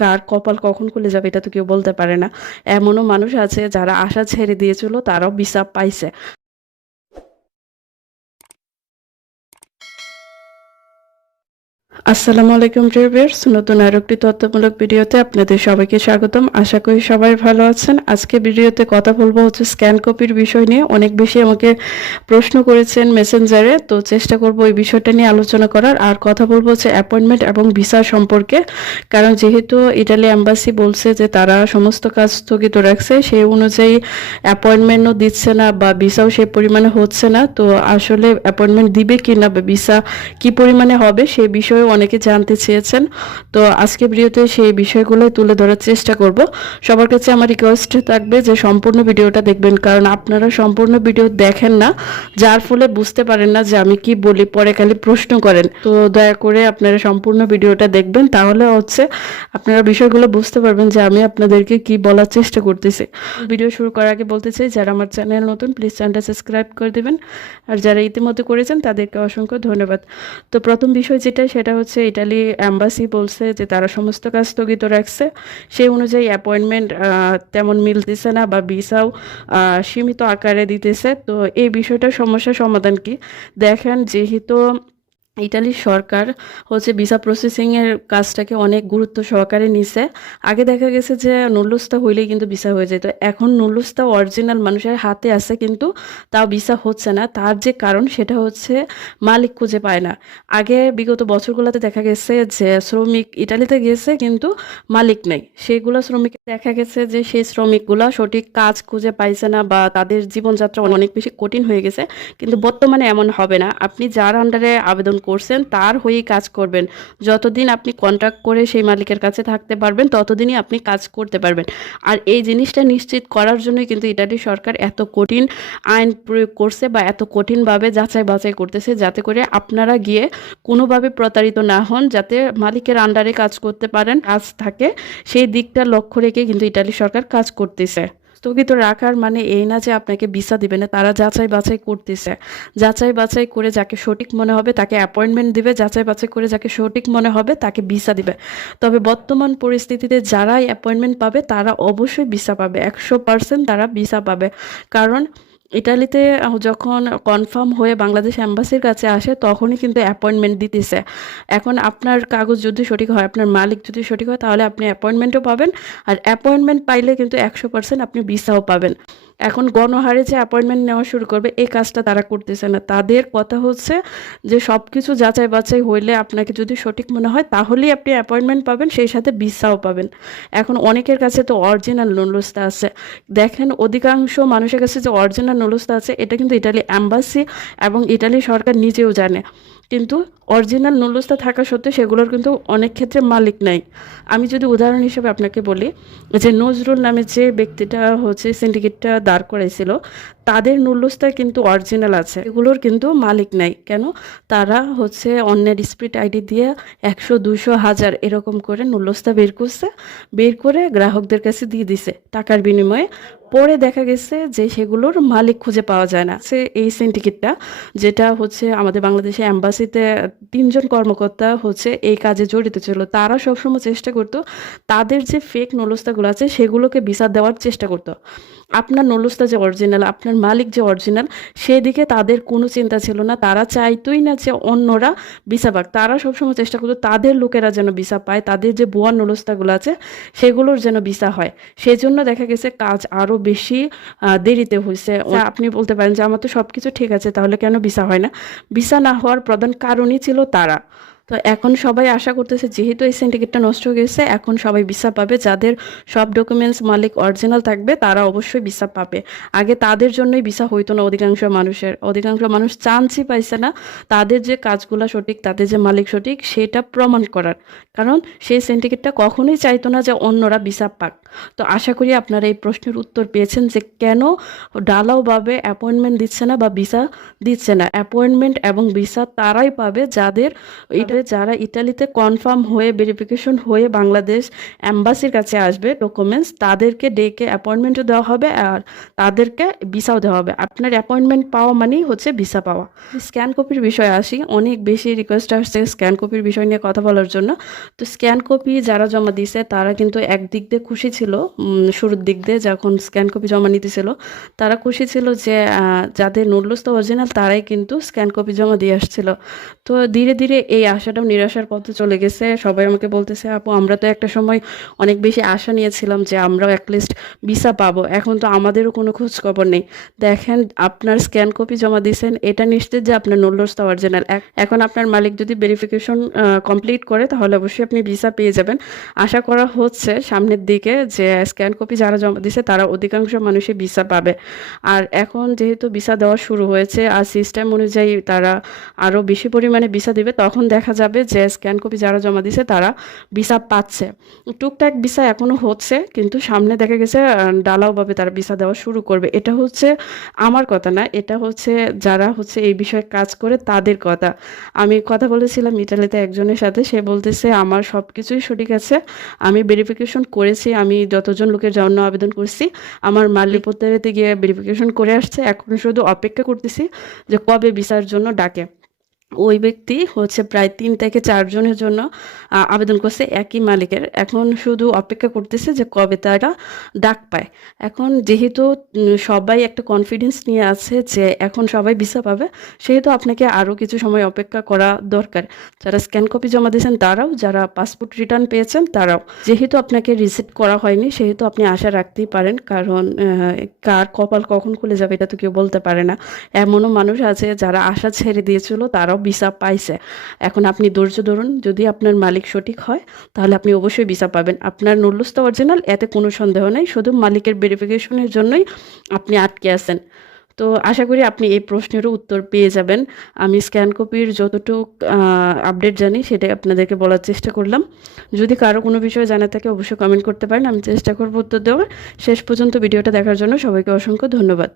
কার কপাল কখন খুলে যাবে এটা তো কেউ বলতে পারে না। এমনও মানুষ আছে যারা আশা ছেড়ে দিয়েছিল তারাও বিশাপ পাইছে। আসসালামু আলাইকুম ড্রাইভার্স নতুন আর একটি তথ্যমূলক ভিডিওতে আপনাদের সবাইকে স্বাগতম। আশা করি সবাই ভালো আছেন। আজকে ভিডিওতে কথা বলব হচ্ছে স্ক্যান কপির বিষয় নিয়ে। অনেক বেশি আমাকে প্রশ্ন করেছেন মেসেঞ্জারে তো চেষ্টা করব এই বিষয়টা নিয়ে আলোচনা করার। আর কথা বলব হচ্ছে অ্যাপয়েন্টমেন্ট এবং ভিসা সম্পর্কে। কারণ যেহেতু ইটালি অ্যাম্বাসি বলছে যে তারা সমস্ত কাজ স্থগিত রাখছে, সেই অনুযায়ী অ্যাপয়েন্টমেন্টও দিচ্ছে না বা ভিসাও সেই পরিমাণে হচ্ছে না। তো আসলে অ্যাপয়েন্টমেন্ট দিবে কি না বা ভিসা কি পরিমাণে হবে, সেই বিষয়ে অনেকে জানতে চেয়েছেন। তো আজকে ভিডিওতে সেই বিষয়গুলো তুলে ধরার চেষ্টা করব। সবার কাছে আমার রিকোয়েস্ট থাকবে যে সম্পূর্ণ ভিডিওটা দেখবেন, কারণ আপনারা সম্পূর্ণ ভিডিও দেখেন না, যার ফলে বুঝতে পারেন না যে আমি কি বলি, পরে খালি প্রশ্ন করেন। তো দয়া করে আপনারা সম্পূর্ণ ভিডিওটা দেখবেন, তাহলে হচ্ছে আপনারা বিষয়গুলো বুঝতে পারবেন যে আমি আপনাদেরকে কি বলার চেষ্টা করতেছি। ভিডিও শুরু করার আগে বলতে চাই, যারা আমার চ্যানেল নতুন প্লিজ চ্যানেলটা সাবস্ক্রাইব করে দেবেন। আর যারা ইতিমধ্যে করেছেন, তাদেরকে অসংখ্য ধন্যবাদ। তো প্রথম বিষয় যেটা, সেটা ইটালি অ্যাম্বাসি বলছে যে তারা সমস্ত কাজ স্থগিত রাখছে। সেই অনুযায়ী অ্যাপয়েন্টমেন্ট তেমন মিলতেছে না বা ভিসাও সীমিত আকারে দিতেছে। তো এই বিষয়টা সমস্যা সমাধান কি? দেখেন, যেহেতু ইটালির সরকার হচ্ছে ভিসা প্রসেসিংয়ের কাজটাকে অনেক গুরুত্ব সহকারে নিছে। আগে দেখা গেছে যে নুল্লুস্তা হইলেই কিন্তু ভিসা হয়ে যেত। এখন নুল্লুস্তা অরিজিনাল মানুষের হাতে আছে কিন্তু তাও ভিসা হচ্ছে না। তার যে কারণ সেটা হচ্ছে মালিক খুঁজে পায় না। আগে বিগত বছরগুলোতে দেখা গেছে যে শ্রমিক ইটালিতে গেছে কিন্তু মালিক নেই। সেগুলো শ্রমিক দেখা গেছে যে সেই শ্রমিকগুলা সঠিক কাজ খুঁজে পাইছে না বা তাদের জীবনযাত্রা অনেক বেশি কঠিন হয়ে গেছে। কিন্তু বর্তমানে এমন হবে না। আপনি যার আন্ডারে আবেদন করছেন, তার হয়েই কাজ করবেন। যতদিন আপনি কন্ট্রাক্ট করে সেই মালিকের কাছে থাকতে পারবেন, ততদিনই আপনি কাজ করতে পারবেন। আর এই জিনিসটা নিশ্চিত করার জন্যই কিন্তু ইটালি সরকার এত কঠিন আইন প্রয়োগ করছে বা এত কঠিনভাবে যাচাই বাছাই করতেছে যাতে করে আপনারা গিয়ে কোনোভাবে প্রতারিত না হন, যাতে মালিকের আন্ডারে কাজ করতে পারেন, কাজ থাকে। সেই দিকটা লক্ষ্য রেখে কিন্তু ইটালি সরকার কাজ করতেছে। স্থগিত রাখার মানে এই না যে আপনাকে ভিসা দিবে না, তারা যাচাই বাছাই করতেছে। যাচাই বাছাই করে যাকে সঠিক মনে হবে তাকে অ্যাপয়েন্টমেন্ট দিবে, যাচাই বাছাই করে যাকে সঠিক মনে হবে তাকে ভিসা দিবে। তবে বর্তমান পরিস্থিতিতে যারাই অ্যাপয়েন্টমেন্ট পাবে তারা অবশ্যই ভিসা পাবে, একশো পার্সেন্ট তারা ভিসা পাবে। কারণ ইটালিতে যখন কনফার্ম হয়ে বাংলাদেশ অ্যাম্বাসির কাছে আসে, তখনই কিন্তু অ্যাপয়েন্টমেন্ট দিতেছে। এখন আপনার কাগজ যদি সঠিক হয়, আপনার মালিক যদি সঠিক হয়, তাহলে আপনি অ্যাপয়েন্টমেন্টও পাবেন। আর অ্যাপয়েন্টমেন্ট পাইলে কিন্তু একশো পার্সেন্ট আপনি ভিসাও পাবেন। এখন গণহারে যে অ্যাপয়েন্টমেন্ট নেওয়া শুরু করবে, এই কাজটা তারা করতেছে না। তাদের কথা হচ্ছে যে সব কিছু যাচাই বাছাই হইলে আপনাকে যদি সঠিক মনে হয়, তাহলেই আপনি অ্যাপয়েন্টমেন্ট পাবেন, সেই সাথে ভিসাও পাবেন। এখন অনেকের কাছে তো অরিজিনাল নুলুস্তা আছে। দেখেন, অধিকাংশ মানুষের কাছে যে অরিজিনাল নুলুস্তা আছে এটা কিন্তু ইটালি অ্যাম্বাসি এবং ইটালি সরকার নিজেও জানে। কিন্তু অরিজিনাল নুলুস্তা থাকা সত্ত্বেও সেগুলোর কিন্তু অনেক ক্ষেত্রে মালিক নাই। আমি যদি উদাহরণ হিসেবে আপনাকে বলি, যে নজরুল নামে যে ব্যক্তিটা হচ্ছে সিন্ডিকেটটা দাঁড় করাইছিল, তাদের নুল্লুস্তা কিন্তু অরিজিনাল আছে। এগুলোর কিন্তু মালিক নাই। কেন? তারা হচ্ছে অন্যের স্প্রিট আইডি দিয়ে একশো দুশো হাজার এরকম করে নুল্লুস্তা বের করছে, বের করে গ্রাহকদের কাছে দিয়ে দিছে টাকার বিনিময়ে। পরে দেখা গেছে যে সেগুলোর মালিক খুঁজে পাওয়া যায় না। সে এই সিন্ডিকেটটা যেটা হচ্ছে আমাদের বাংলাদেশে অ্যাম্বাসিতে তিনজন কর্মকর্তা হচ্ছে এই কাজে জড়িত ছিল। তারা সবসময় চেষ্টা করতো তাদের যে ফেক নলস্তাগুলো আছে সেগুলোকে বিচার দেওয়ার চেষ্টা করতো। আপনার নলস্তা যে অরিজিনাল আপনার মালিক যে অরিজিনাল সেদিকে তাদের কোনো চিন্তা ছিল না। তারা চাইতোই না যে অন্যরা ভিসা পাক। তারা সবসময় চেষ্টা করতো তাদের লোকেরা যেন ভিসা পায় তাদের যে বোয়া নলস্তাগুলো আছে সেগুলোর যেন ভিসা হয়। সেই জন্য দেখা গেছে কাজ আরও বেশি দেরিতে হয়েছে আপনি বলতে পারেন যে আমার তো সব কিছু ঠিক আছে তাহলে কেন ভিসা হয় না? ভিসা না হওয়ার প্রধান কারণই ছিল তারা। তো এখন সবাই আশা করতেছে, যেহেতু এই সিন্ডিকেটটা নষ্ট হয়ে গেছে, এখন সবাই ভিসা পাবে। যাদের সব ডকুমেন্টস মালিক অরিজিনাল থাকবে, তারা অবশ্যই ভিসা পাবে। আগে তাদের জন্যই ভিসা হইতো না অধিকাংশ মানুষের। অধিকাংশ মানুষ চান্সই পাইছে না। তাদের যে কাজগুলো সঠিক, তাদের যে মালিক সঠিক, সেটা প্রমাণ করার। কারণ সেই সিন্ডিকেটটা কখনোই চাইতো না যে অন্যরা ভিসা পাক। তো আশা করি আপনারা এই প্রশ্নের উত্তর পেয়েছেন যে কেন ডালাওভাবে অ্যাপয়েন্টমেন্ট দিচ্ছে না বা ভিসা দিচ্ছে না। অ্যাপয়েন্টমেন্ট এবং ভিসা তারাই পাবে যাদের এটা হবে যারা ইটালিতে কনফার্ম হয়ে ভেরিফিকেশন হয়ে বাংলাদেশ অ্যাম্বাসির কাছে আসবে ডকুমেন্টস তাদেরকে ডেকে অ্যাপয়েন্টমেন্টও দেওয়া হবে আর তাদেরকে ভিসাও দেওয়া হবে। আপনার অ্যাপয়েন্টমেন্ট পাওয়া মানেই হচ্ছে ভিসা পাওয়া। স্ক্যান কপির বিষয়ে আসি, অনেক বেশি রিকোয়েস্ট আসছে স্ক্যান কপির বিষয় নিয়ে কথা বলার জন্য। তো স্ক্যান কপি যারা জমা দিয়েছে তারা কিন্তু একদিক দিয়ে খুশি ছিল শুরুর দিক দিয়ে যখন স্ক্যান কপি জমা নিতেছিল, তারা খুশি ছিল যে যাদের যাদের নোটলুস অরিজিনাল তারাই কিন্তু স্ক্যান কপি জমা দিয়ে আসছিল। তো ধীরে ধীরে এই আশাটাও নিরাশার পথে চলে গেছে। সবাই আমাকে বলতেছে, আপু, আমরা তো একটা সময় অনেক বেশি আশা নিয়েছিলাম যে আমরাও অ্যাটলিস্ট ভিসা পাবো। এখন তো আমাদেরও কোনো খোঁজ খবর নেই। দেখেন, আপনার স্ক্যান কপি জমা দিয়েছেন, এটা নিশ্চিত যে আপনার নোটলুস অরিজিনাল এখন আপনার মালিক যদি ভেরিফিকেশন কমপ্লিট করে, তাহলে অবশ্যই আপনি ভিসা পেয়ে যাবেন। আশা করা হচ্ছে সামনের দিকে যে স্ক্যান কপি যারা জমা দিছে তারা অধিকাংশ মানুষই ভিসা পাবে। আর এখন যেহেতু ভিসা দেওয়া শুরু হয়েছে, আর সিস্টেম অনুযায়ী তারা আরও বেশি পরিমাণে ভিসা দিবে, তখন দেখা যাবে যে স্ক্যান কপি যারা জমা দিছে তারা ভিসা পাচ্ছে। টুকটাক ভিসা এখনও হচ্ছে, কিন্তু সামনে দেখা গেছে ডালাওভাবে তারা ভিসা দেওয়া শুরু করবে। এটা হচ্ছে আমার কথা না, এটা হচ্ছে যারা হচ্ছে এই বিষয়ে কাজ করে তাদের কথা। আমি কথা বলেছিলাম ইটালিতে একজনের সাথে, সে বলতেছে, আমার সব কিছুই সঠিক আছে, আমি ভেরিফিকেশন করেছি, আমি যতজন লোকের জন্য আবেদন করছি, আমার মাল্যপত্রেতে গিয়ে ভেরিফিকেশন করে আসছে, এখন শুধু অপেক্ষা করতেছি যে কবে ভিসার জন্য ডাকে। ওই ব্যক্তি হচ্ছে প্রায় তিন থেকে চারজনের জন্য আবেদন করছে একই মালিকের। এখন শুধু অপেক্ষা করতেছে যে কবে তারা ডাক পায়। এখন যেহেতু সবাই একটা কনফিডেন্স নিয়ে আছে যে এখন সবাই ভিসা পাবে, সেহেতু আপনাকে আরও কিছু সময় অপেক্ষা করা দরকার। যারা স্ক্যান কপি জমা দিয়েছেন তারাও, যারা পাসপোর্ট রিটার্ন পেয়েছেন তারাও। যেহেতু আপনাকে রিসিভ করা হয়নি, সেহেতু আপনি আশা রাখতেই পারেন, কারণ কার কপাল কখন খুলে যাবে এটা তো কেউ বলতে পারে না। এমনও মানুষ আছে যারা আশা ছেড়ে দিয়েছিল, তারাও ভিসা পাইছে। এখন আপনি ধৈর্য ধরুন, যদি আপনার মালিক সঠিক হয়, তাহলে আপনি অবশ্যই ভিসা পাবেন। আপনার নুল্লুস্ত অরিজিনাল এতে কোনো সন্দেহ নেই, শুধু মালিকের ভেরিফিকেশনের জন্যই আপনি আটকে আছেন। তো আশা করি আপনি এই প্রশ্নেরও উত্তর পেয়ে যাবেন। আমি স্ক্যান কপির যতটুক আপডেট জানি, সেটাই আপনাদেরকে বলার চেষ্টা করলাম। যদি কারও কোনো বিষয়ে জানা থাকে, অবশ্যই কমেন্ট করতে পারেন। আমি চেষ্টা করব উত্তর দেওয়ার। শেষ পর্যন্ত ভিডিওটা দেখার জন্য সবাইকে অসংখ্য ধন্যবাদ।